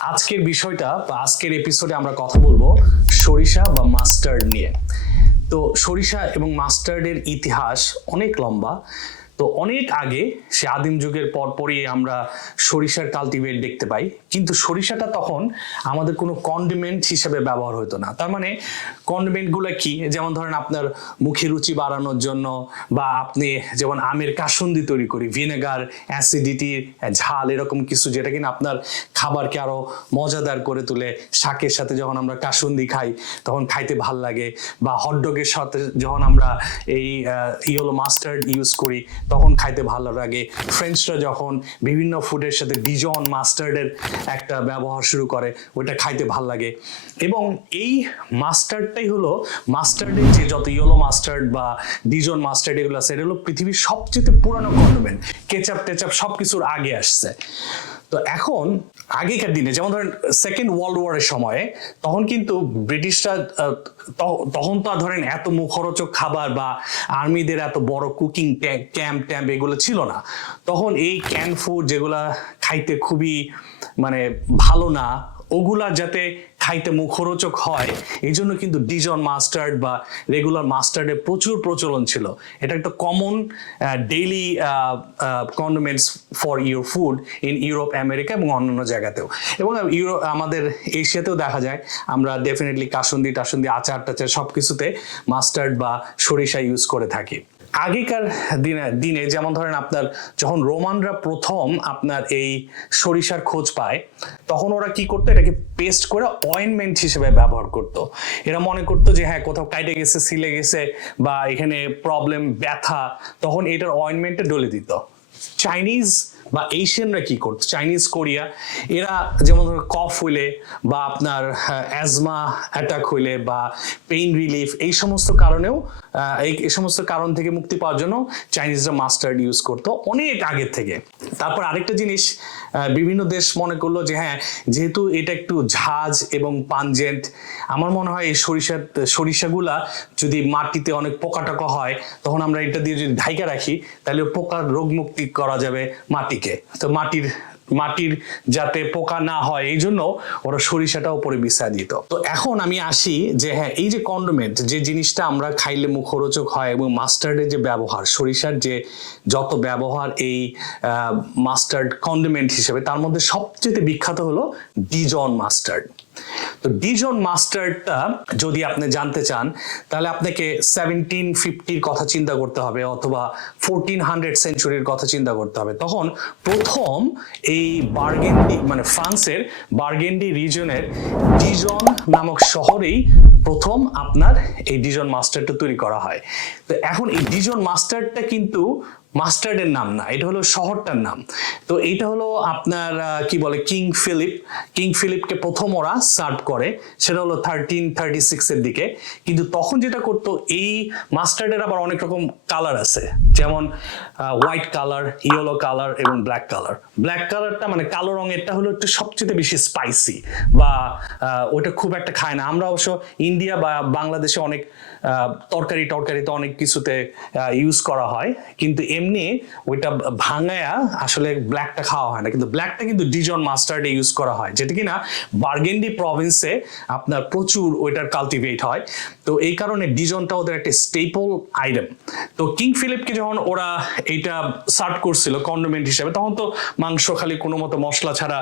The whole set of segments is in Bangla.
আজকের বিষয়টা বা আজকের এপিসোডে আমরা কথা বলব সরিষা বা মাস্টার্ড নিয়ে। তো সরিষা এবং মাস্টার্ডের ইতিহাস অনেক লম্বা। তো অনেক আগে সে আদিম যুগের পরপরই আমরা সরিষার কাল্টিভেট দেখতে পাই। কিন্তু সরিষাটা তখন আমাদের কোনো কন্ডিমেন্ট হিসেবে ব্যবহার হতো না। তার মানে কন্ডিমেন্টগুলো কি? যেমন ধরেন আপনার মুখে রুচি বাড়ানোর জন্য বা আপনি যেমন আমের কাসুন্দি তৈরি করি ভিনেগার অ্যাসিডিটি ঝাল এরকম কিছু যেটা কিনা আপনার খাবারকে আরও মজাদার করে তোলে। শাকের সাথে যখন আমরা কাসুন্দি খাই, তখন খাইতে ভালো লাগে। বা হটডগের সাথে যখন আমরা এই ইয়েলো মাস্টার্ড ইউজ করি তখন খাইতে ভালো লাগে। ফ্রেঞ্চরা যখন বিভিন্ন ফুডের সাথে ডিজন মাস্টার্ডের একটা ব্যবহার শুরু করে, ওইটা খাইতে ভালো লাগে। এবং এই মাস্টার্ডটাই হলো মাস্টার্ডের যে যত ইয়েলো মাস্টার্ড বা ডিজন মাস্টার্ড এগুলো আছে এটা হলো পৃথিবীর সবচেয়ে পুরানো কন্ডোমেন্ট কেচাপ টেচাপ সব কিছুর আগে আসছে। তো এখন আগেকার দিনে, যেমন ধরেন সেকেন্ড ওয়ার্ল্ড ওয়ারের সময়ে, তখন কিন্তু ব্রিটিশরা তখন তো ধরেন এত মুখরোচক খাবার বা আর্মিদের এত বড় কুকিং ক্যাম্প ট্যাম্প এগুলো ছিল না। তখন এই ক্যান ফুড যেগুলা খাইতে খুবই মানে ভালো না, ওগুলা যাতে খাইতে মুখরোচক হয়, এই জন্য কিন্তু ডিজন মাস্টার্ড বা রেগুলার মাস্টার্ডের প্রচুর প্রচলন ছিল। এটা একটা common daily condiments for your food in Europe America এবং অন্যান্য জায়গাতেও। এবং ইউরো, আমাদের এশিয়াতেও দেখা যায়, আমরা ডেফিনেটলি কাসুন্দি টাসুন্দি আচার টাচার সব কিছুতে মাস্টার্ড বা সরিষা ইউজ করে থাকি। আগেকার দিনে দিনে যেমন ধরেন আপনার যখন রোমানরা প্রথম আপনার এই সরিষার খোঁজ পায়, তখন ওরা কি করতো? এটাকে পেস্ট করে অয়েনমেন্ট হিসেবে ব্যবহার করত। এরা মনে করতো যে হ্যাঁ কোথাও কাইটে গেছে, সিলে গেছে বা এখানে প্রবলেম ব্যথা, তখন এটার অয়েনমেন্টে ডলে দিত। চাইনিজ বা এশিয়ানরা কি করতো? চাইনিজ কোরিয়া এরা যেমন ধরো কফ হইলে বা আপনার অ্যাজমা অ্যাটাক হইলে বা পেইন রিলিফ এই সমস্ত কারণেও এই সমস্ত কারণ থেকে মুক্তি পাওয়ার জন্য চাইনিজরা মাস্টার্ড ইউজ করতো অনেক আগের থেকে। তারপর আরেকটা জিনিস বিভিন্ন দেশ মনে করল যে হ্যাঁ যেহেতু এটা একটু ঝাঁজ এবং পানজেন্ট আমার মনে হয় এই সরিষার সরিষাগুলা যদি মাটিতে অনেক পোকা টোকা হয়, তখন আমরা এটা দিয়ে যদি ঢাইকা রাখি, তাহলে পোকার রোগ মুক্তি করা যাবে মাটিকে তো মাটির মাটির যাতে পোকা না হয়, এই জন্য ওরা সরিষাটা উপরে বিছায় দিত। তো এখন আমি আসি যে হ্যাঁ এই যে কন্ডোমেন্ট যে জিনিসটা আমরা খাইলে মুখরোচক হয় এবং মাস্টার্ডের যে ব্যবহার, সরিষার যে যত ব্যবহার এই মাস্টার্ড কন্ডোমেন্ট হিসেবে, তার মধ্যে সবচেয়ে বিখ্যাত হলো ডিজন মাস্টার্ড তো ডিজন মাস্টার্ডটা যদি আপনি জানতে চান, তাহলে আপনাকে সেভেন্টিন ফিফটির কথা চিন্তা করতে হবে অথবা ফোরটিন হান্ড্রেড সেঞ্চুরির কথা চিন্তা করতে হবে। তখন প্রথম এই বার্গেন্ডি মানে ফ্রান্সের বার্গেন্ডি রিজনের ডিজন নামক শহরেই প্রথম আপনার এই ডিজন মাস্টারটা তৈরি করা হয়। তো এখন এই ডিজন মাস্টারটা কিন্তু মাস্টার্ডের নাম না, এটা হলো শহরটার নাম। তো এটা হলো আপনার কি বলে, কিং ফিলিপ। কিং ফিলিপকে প্রথম ওরা সার্ভ করে, সেটা হলো থার্টিন থার্টি সিক্সের দিকে। কিন্তু তখন যেটা করতো, এই মাস্টার্ডের আবার অনেক রকম কালার আছে। যেমন হোয়াইট কালার ইয়েলো কালার এবং ব্ল্যাক কালার ব্ল্যাক কালারটা মানে কালো রঙেরটা হলো একটু সবচেয়ে বেশি স্পাইসি বা ওটা খুব একটা খায় না। আমরা অবশ্য ইন্ডিয়া বা বাংলাদেশে অনেক তরকারি টরকারিতে অনেক কিছুতে ইউজ করা হয়। কিন্তু এমনি ওইটা ভাঙায়া আসলে ব্ল্যাকটা খাওয়া হয় না। কিন্তু ব্ল্যাকটা কিন্তু ডিজন মাস্টার্ডে ইউজ করা হয়, যেটা কিনা বার্গেন্ডি প্রভিন্সে আপনার প্রচুর ওইটার কালটিভেট হয়। তো এই কারণে ডিজনটা ওদের একটা স্টেপল আইটেম তো কিং ফিলিপকে যখন ওরা এইটা সার্ভ করছিল কন্ডোমেন্ট হিসেবে, তখন তো মাংস খালি কোনো মতো মশলা ছাড়া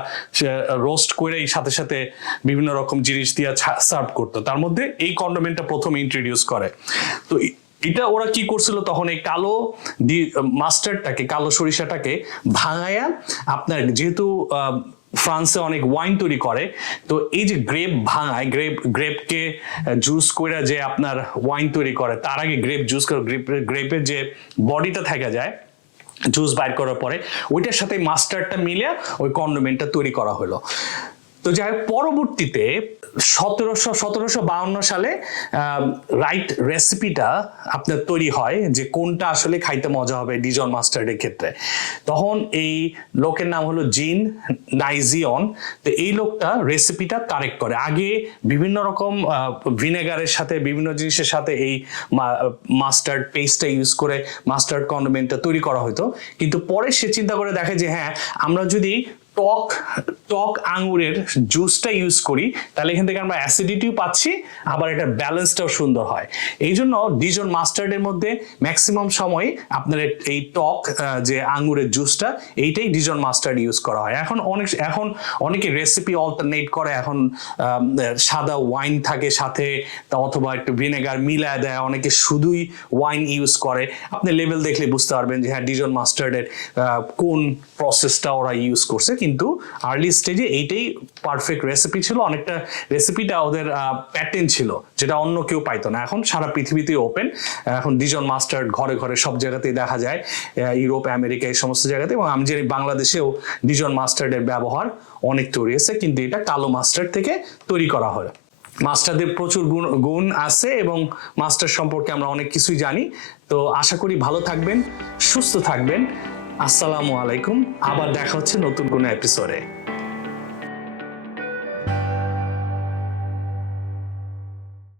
রোস্ট করেই সাথে সাথে বিভিন্ন রকম জিনিস দিয়ে সার্ভ করতো। তার মধ্যে এই কন্ডোমেন্টটা প্রথম ইন্ট্রোডিউস করে। তো এটা ওরা কি করছিল তখন এই কালো মাস্টারটাকে কালো সরিষাটাকে ভাঙায়া আপনার যেহেতু ফ্রান্সে অনেক ওয়াইন তৈরি করে তো এই যে গ্রেপ ভাঙায় গ্রেপ গ্রেপকে জুস করে যে আপনার ওয়াইন তৈরি করে তার আগে গ্রেপ জুস করে গ্রেপ গ্রেপের যে বডিটা থাকা যায় জুস বাইর করার পরে ওইটার সাথে মাস্টারটা মিলে ওই কন্ডোমেন্টটা তৈরি করা হলো। তো যাই হোক, পরবর্তীতে সতেরোশো সতেরোশো বাউন্ন সালে রাইট রেসিপিটা আপনার তৈরি হয় যে কোনটা আসলে খাইতে মজা হবে ডিজন মাস্টার্ডের ক্ষেত্রে। তখন এই লোকের নাম হলো জিন নাইজিয়ন। তো এই লোকটা রেসিপিটা কারেক্ট করে। আগে বিভিন্ন রকম ভিনেগারের সাথে, বিভিন্ন জিনিসের সাথে এই মাস্টার্ড পেস্টটা ইউজ করে মাস্টার্ড কন্ডোমেন্টটা তৈরি করা হতো কিন্তু পরে সে চিন্তা করে দেখে যে হ্যাঁ আমরা যদি টক টক আঙুরের জুসটা ইউজ করি, তাহলে এখান থেকে আমরা অ্যাসিডিটিও পাচ্ছি, আবার এটা ব্যালেন্সটাও সুন্দর হয়। এই জন্য ডিজন মাস্টার্ডের মধ্যে ম্যাক্সিমাম সময় আপনার এই টক যে আঙুরের জুসটা এইটাই ডিজন মাস্টার্ড ইউজ করা হয়। এখন অনেক এখন অনেকে রেসিপি অল্টারনেট করে, এখন সাদা ওয়াইন থাকে সাথে অথবা একটু ভিনেগার মিলায় দেয়, অনেকে শুধুই ওয়াইন ইউজ করে। আপনি লেভেল দেখলে বুঝতে পারবেন যে হ্যাঁ ডিজন মাস্টার্ডের কোন প্রসেসটা ওরা ইউজ করছে। কিন্তু আর্লি স্টেজে এইটাই পারফেক্ট রেসিপি ছিল। অনেকটা রেসিপিটা ওদের প্যাটার্ন ছিল, যেটা অন্য কেউ পাইতো না। এখন সারা পৃথিবীতে ওপেন এখন ডিজন মাস্টার্ড ঘরে ঘরে সব জায়গাতেই দেখা যায় ইউরোপ আমেরিকা এই সমস্ত জায়গাতে। এবং আমি জানি বাংলাদেশেও ডিজন মাস্টার্ডের ব্যবহার অনেক তৈরি হয়েছে, কিন্তু এটা কালো মাস্টার্ড থেকে তৈরি করা হয়। মাস্টারদের প্রচুর গুণ গুণ আছে এবং মাস্টার সম্পর্কে আমরা অনেক কিছুই জানি। তো আশা করি ভালো থাকবেন, সুস্থ থাকবেন। আসসালামু আলাইকুম। আবার দেখা হচ্ছে নতুন কোনো এপিসোডে